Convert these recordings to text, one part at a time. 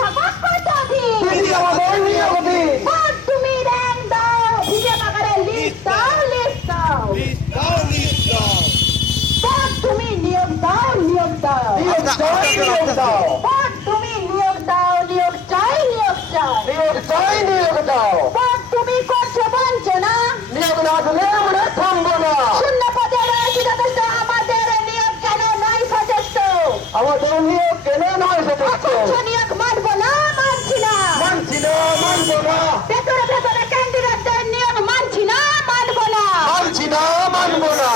থাকা কত দিন? তুমি আমাদের নিয়োগ দিন। ভোট তুমি র্যাঙ্ক দাও, হিসেব আকারে লিস্ট দাও, লিস্ট দাও। ভোট তুমি নিয়োগ দাও, নিয়োগ দাও। নিয়োগ চাই, নিয়োগ দাও। ভোট তুমি নিয়োগ দাও, নিয়োগ চাই, নিয়োগ চাই। নিয়োগ চাই, নিয়োগ দাও। ভোট তুমি করছো বঞ্চনা, নিয়োগ না দিলে আমরা থামবো না। শূন্য পদে রয়েছে যথেষ্ট, আমাদের নিয়োগ কেন নয় সচেষ্ট? আমাদের নিয়োগ কেন নয় যথেষ্ট? অস্বচ্ছ নিয়োগ মানবো না, মানছি না। মানছি না, মানবো না। ভেতরে ভেতরে ক্যান্ডিডেটদের নিয়োগ মানছি না, মানবো না। মানছি না, মানবো না।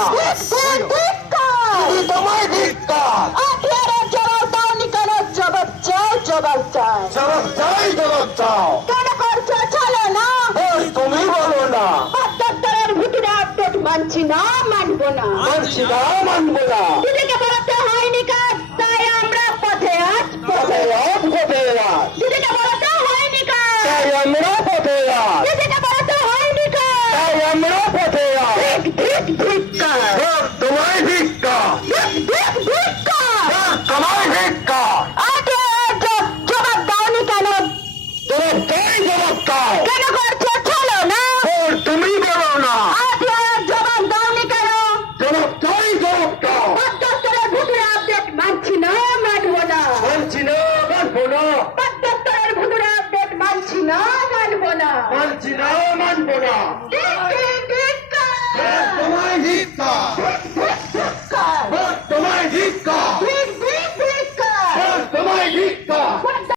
ধিক্কার! দিদি তোমায় ধিক্কার। আখেরে জবাব দাওনি কেন? জবাব চাই, জবাব চাই। জবাব চাই, জবাব চাও। কেন করছো চলো না? ভোট তুমি বলো না। পঁচাত্তরের ভিতরে আপডেট মানছি না, মানবো না। মানছি না, মানবো না। দিদিকে বলতে হয়নি কাজ, তাই আমরা পথে আজ পথে আজ, পথে আজ। দিদিকে বলতে হয়নি কাজ, তাই আমরা পথে আজ। দিদিকে বলতে হয়নি কাজ। তাই আমরা পথে আজ। ধিক্কার! ভোট তোমায় ধিক্কার। ধিক্কার! ভোট তোমায় ধিক্কার। আগে জবাব দাওনি কেন? জবাব চাই, জবাব চাও। কেন করছো চলো না? ভোট তুমি বলো না। আগে জবাব দাওনি কেন? জবাব চাই, জবাব চাও। পঁচাত্তরের ভিতরে আপডেট মানছি না, মানবো না। মানছি না, মানবো না। পঁচাত্তরের ভিতরে আপডেট মানছি না, মানবো না। মানছি না, মানবো না।